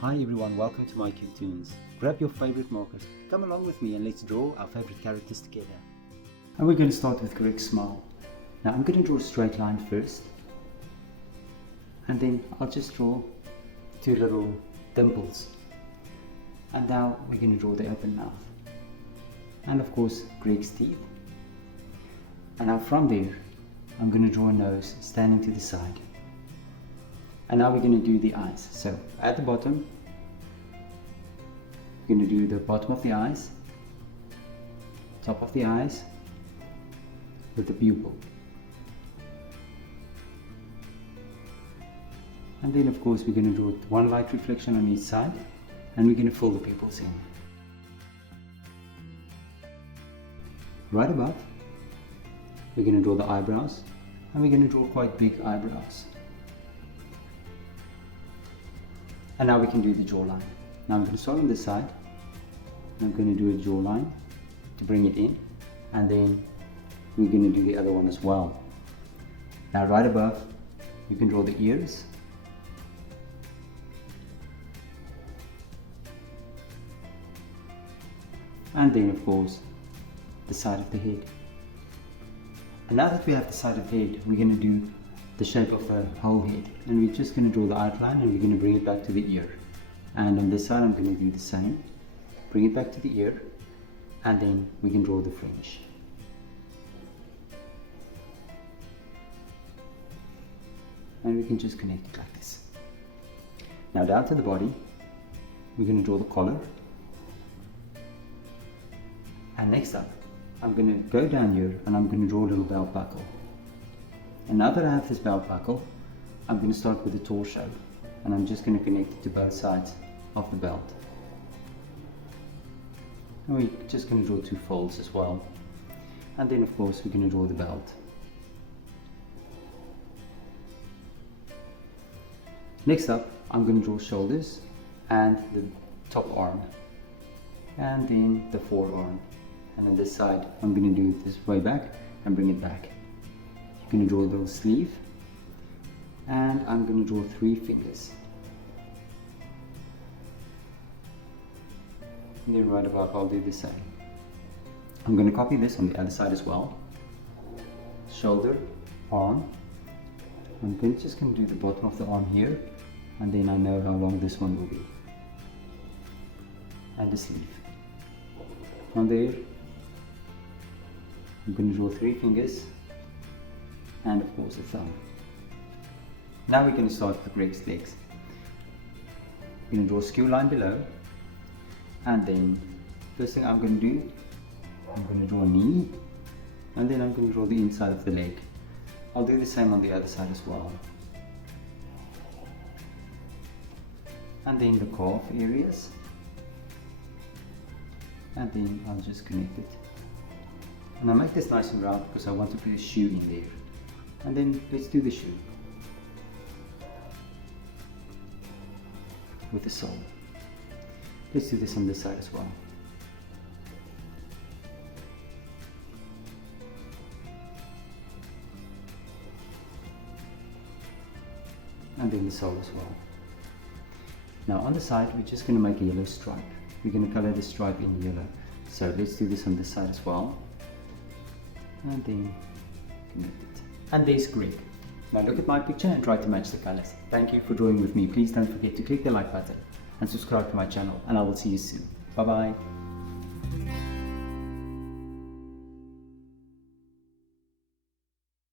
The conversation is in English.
Hi everyone, welcome to mycutetoons. Grab your favorite markers, come along with me and let's draw our favorite characters together. And we're going to start with Greg's smile. Now I'm going to draw a straight line first. And then I'll just draw two little dimples. And now we're going to draw the open mouth. And of course Greg's teeth. And now from there, I'm going to draw a nose standing to the side. And now we're going to do the eyes. So at the bottom, we're going to do the bottom of the eyes, top of the eyes, with the pupil. And then of course we're going to draw one light reflection on each side, and we're going to fill the pupils in. Right above, we're going to draw the eyebrows, and we're going to draw quite big eyebrows. And now we can do the jawline. Now I'm going to start on this side. I'm going to do a jawline to bring it in, and then we're going to do the other one as well. Now right above, you can draw the ears. And then of course, the side of the head. And now that we have the side of the head, we're going to do the shape of a whole head, and we're just going to draw the outline, and we're going to bring it back to the ear. And on this side I'm going to do the same, bring it back to the ear, and then we can draw the fringe. And we can just connect it like this. Now down to the body, we're going to draw the collar, and next up I'm going to go down here and I'm going to draw a little belt buckle. And now that I have this belt buckle, I'm going to start with the torso, and I'm just going to connect it to both sides of the belt. And we're just going to draw two folds as well. And then of course we're going to draw the belt. Next up, I'm going to draw shoulders and the top arm, and then the forearm. And on this side, I'm going to do it this way back and bring it back. I'm going to draw a little sleeve, and I'm going to draw 3 fingers. And then right above I'll do the same. I'm going to copy this on the other side as well. Shoulder, arm. I'm just going to do the bottom of the arm here, and then I know how long this one will be. And the sleeve. On there, I'm going to draw 3 fingers, and of course a thumb. Now we're going to start with Greg's legs. We're going to draw a skew line below, and then first thing I'm going to do, I'm going to draw a knee, and then I'm going to draw the inside of the leg. I'll do the same on the other side as well. And then the calf areas, and then I'll just connect it. And I make this nice and round because I want to put a shoe in there. And then let's do the shoe with the sole. Let's do this on this side as well. And then the sole as well. Now on the side, we're just going to make a yellow stripe. We're going to color the stripe in yellow. So let's do this on this side as well. And then connect it. And there's Greg. Now look at my picture and try to match the colors. Thank you for drawing with me. Please don't forget to click the like button and subscribe to my channel, and I will see you soon. Bye bye.